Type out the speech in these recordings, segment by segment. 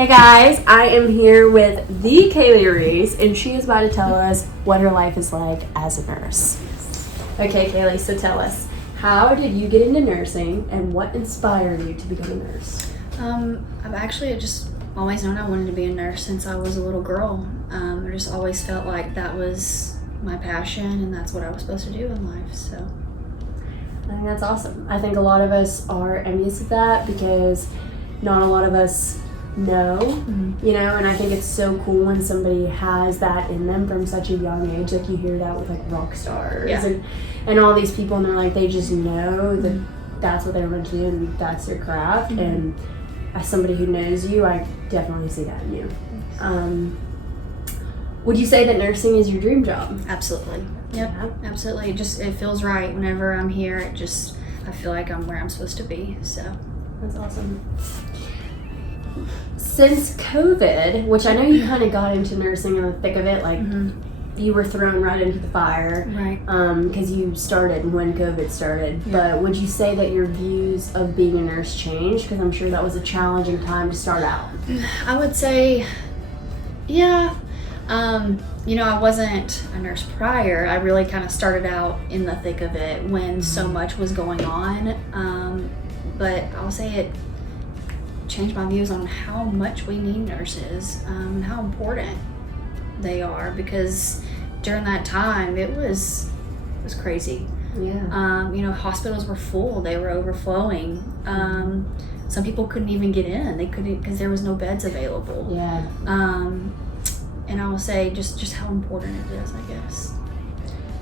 Hey guys, I am here with the Kaylee Reese, and she is about to tell us what her life is like as a nurse. Okay, Kaylee, so tell us, how did you get into nursing, and what inspired you to become a nurse? I've actually just always known I wanted to be a nurse since I was a little girl. I just always felt like that was my passion, and that's what I was supposed to do in life. So I think that's awesome. I think a lot of us are envious of that because not a lot of us know, you know, and I think it's so cool when somebody has that in them from such a young age. Like you hear that with like rock stars and all these people, and they're like, they just know that that's what they're meant to do and that's their craft. And as somebody who knows you, I definitely see that in you. Would you say that nursing is your dream job? Absolutely. Yep. Yeah. Absolutely. It feels right whenever I'm here. I feel like I'm where I'm supposed to be. So that's awesome. Since COVID, which I know you kind of got into nursing in the thick of it, like you were thrown right into the fire, right? Because you started when COVID started. Yeah. But would you say that your views of being a nurse changed? Because I'm sure that was a challenging time to start out. I would say, yeah. You know, I wasn't a nurse prior. I really kind of started out in the thick of it when so much was going on. But I'll say it changed my views on how much we need nurses and how important they are, because during that time it was crazy. Yeah. You know, hospitals were full, they were overflowing. Some people couldn't even get in. They couldn't because there was no beds available. Yeah. And I will say just how important it is, I guess.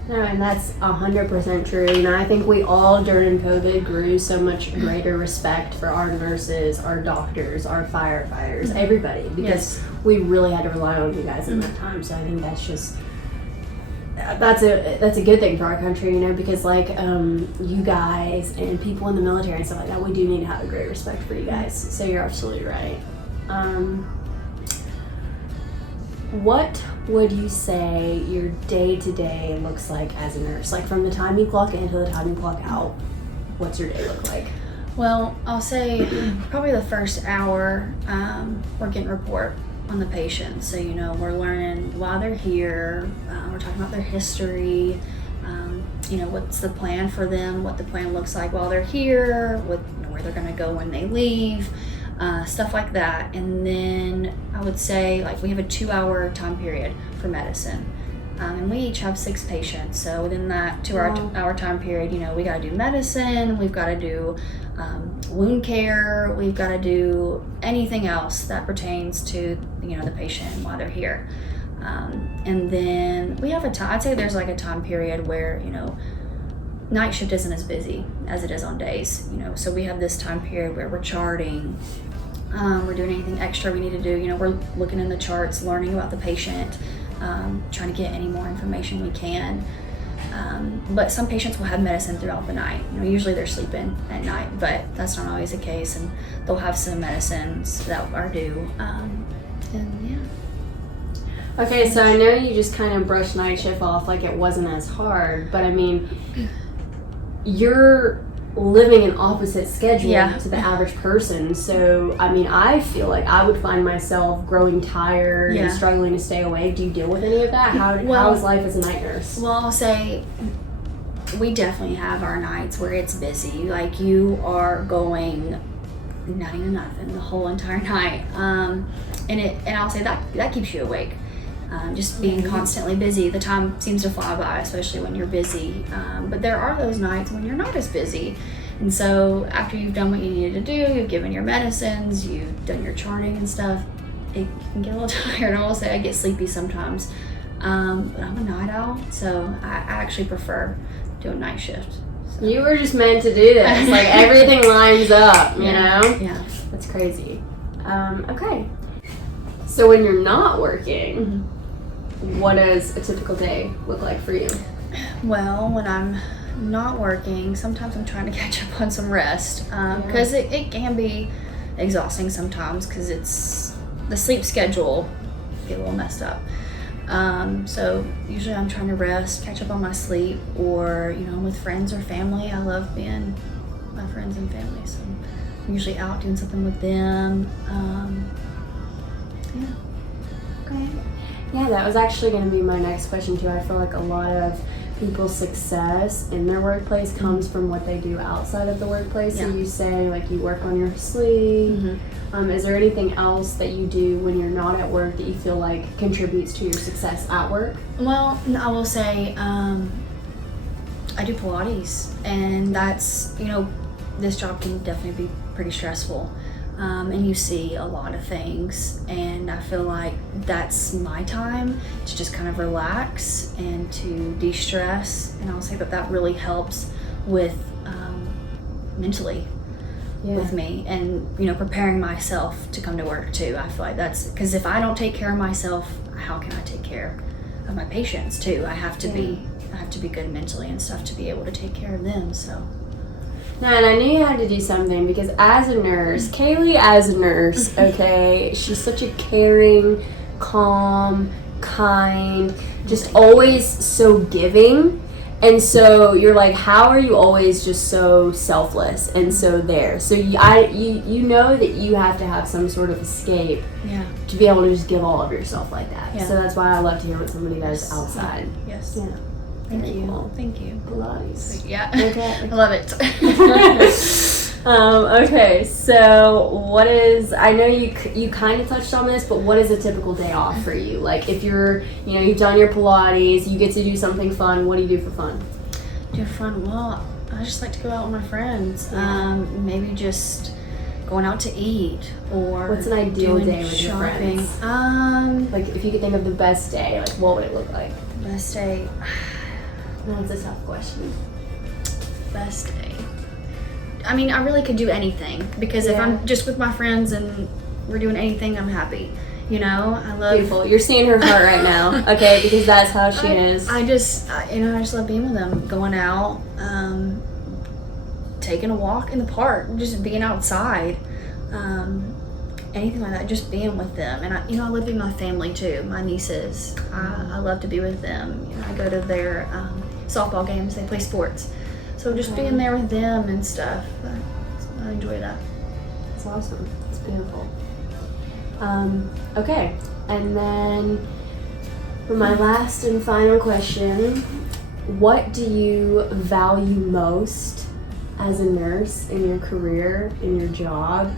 No, and that's 100% true. You know, I think we all during COVID grew so much greater respect for our nurses, our doctors, our firefighters, everybody, because we really had to rely on you guys in that time. So I think that's a good thing for our country, you know, because like you guys and people in the military and stuff like that, we do need to have a great respect for you guys. So you're absolutely right. What would you say your day-to-day looks like as a nurse? Like from the time you clock in to the time you clock out, what's your day look like? Well, I'll say probably the first hour, we're getting report on the patient. So, you know, we're learning why they're here. We're talking about their history. You know, what's the plan for them, what the plan looks like while they're here, where they're going to go when they leave. Stuff like that. And then I would say like we have a 2-hour time period for medicine, and we each have 6 patients. So within that 2-hour time period, you know, we got to do medicine, we've got to do wound care, we've got to do anything else that pertains to, you know, the patient while they're here. And then we have I'd say there's like a time period where, you know, night shift isn't as busy as it is on days, you know, so we have this time period where we're charting, we're doing anything extra we need to do, you know, we're looking in the charts, learning about the patient, trying to get any more information we can. But some patients will have medicine throughout the night. You know, usually they're sleeping at night, but that's not always the case, and they'll have some medicines that are due. And yeah. Okay, so I know you just kind of brushed night shift off like it wasn't as hard, but I mean, you're living an opposite schedule to the average person. So, I mean, I feel like I would find myself growing tired and struggling to stay awake. Do you deal with any of that? How is life as a night nurse? Well, I'll say we definitely have our nights where it's busy. Like you are going 9 to nothing the whole entire night. And I'll say that keeps you awake. Just being constantly busy. The time seems to fly by, especially when you're busy. But there are those nights when you're not as busy. And so after you've done what you needed to do, you've given your medicines, you've done your charting and stuff, it can get a little tired. I will say I get sleepy sometimes. But I'm a night owl, so I actually prefer doing night shift. So. You were just meant to do this. Like everything lines up, you know? Yeah. That's crazy. Okay. So when you're not working, what does a typical day look like for you? Well, when I'm not working, sometimes I'm trying to catch up on some rest, because it can be exhausting sometimes because it's the sleep schedule get a little messed up. So usually I'm trying to rest, catch up on my sleep, or, you know, with friends or family. I love being with my friends and family, so I'm usually out doing something with them. Okay. Yeah, that was actually going to be my next question too. I feel like a lot of people's success in their workplace comes from what they do outside of the workplace. Yeah. So you say like you work on your sleeve. Is there anything else that you do when you're not at work that you feel like contributes to your success at work? Well, I will say I do Pilates, and that's, this job can definitely be pretty stressful. And you see a lot of things, and I feel like that's my time to just kind of relax and to de-stress, and I'll say that really helps with mentally with me, and preparing myself to come to work too. I feel like that's because if I don't take care of myself, how can I take care of my patients too? I have to be good mentally and stuff to be able to take care of them. So no, and I knew you had to do something because as a nurse, Kaylee as a nurse, okay, she's such a caring, calm, kind, just always so giving. And so you're like, how are you always just so selfless and so there? So you know that you have to have some sort of escape to be able to just give all of yourself like that. Yeah. So that's why I love to hear what somebody does outside. Yes. Yeah. Thank you. Cool. Thank you. Pilates. Yeah. Okay. I love it. Okay, so what is, I know you kind of touched on this, but what is a typical day off for you? Like if you're, you've done your Pilates, you get to do something fun, what do you do for fun? Do fun? Well, I just like to go out with my friends. Maybe just going out to eat, or what's an ideal day with shopping. Your friends? Like if you could think of the best day, like what would it look like? Best day. That's a tough question. Best day. I mean, I really could do anything because if I'm just with my friends and we're doing anything, I'm happy. I love. Beautiful. You're seeing her heart right now, okay? Because that's how she is. I just love being with them, going out, taking a walk in the park, just being outside, anything like that. Just being with them, and I love being with my family too. My nieces, I love to be with them. I go to their softball games. They play sports. So just being there with them and stuff, I enjoy that. It's awesome. It's beautiful. Okay, and then for my last and final question, what do you value most as a nurse in your career, in your job,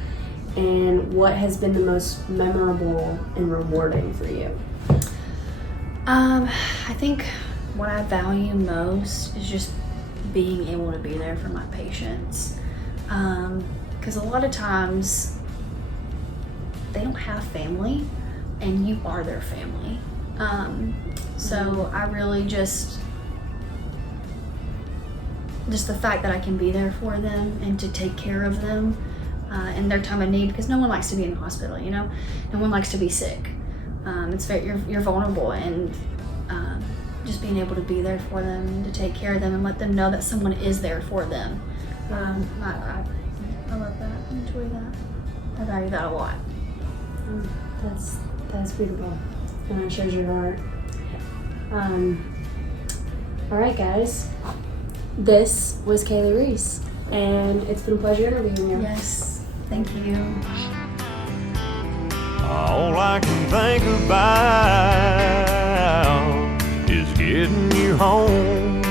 and what has been the most memorable and rewarding for you? I think what I value most is just being able to be there for my patients, because a lot of times they don't have family and you are their family, so I really just the fact that I can be there for them and to take care of them in their time of need, because no one likes to be in the hospital, no one likes to be sick. It's very, you're vulnerable, and just being able to be there for them and to take care of them and let them know that someone is there for them. I love that. I enjoy that. I value that a lot. That's beautiful. And it shows your heart. All right, guys. This was Kaylee Reese, and it's been a pleasure interviewing you. Yes. Thank you. All I can think about is getting you home.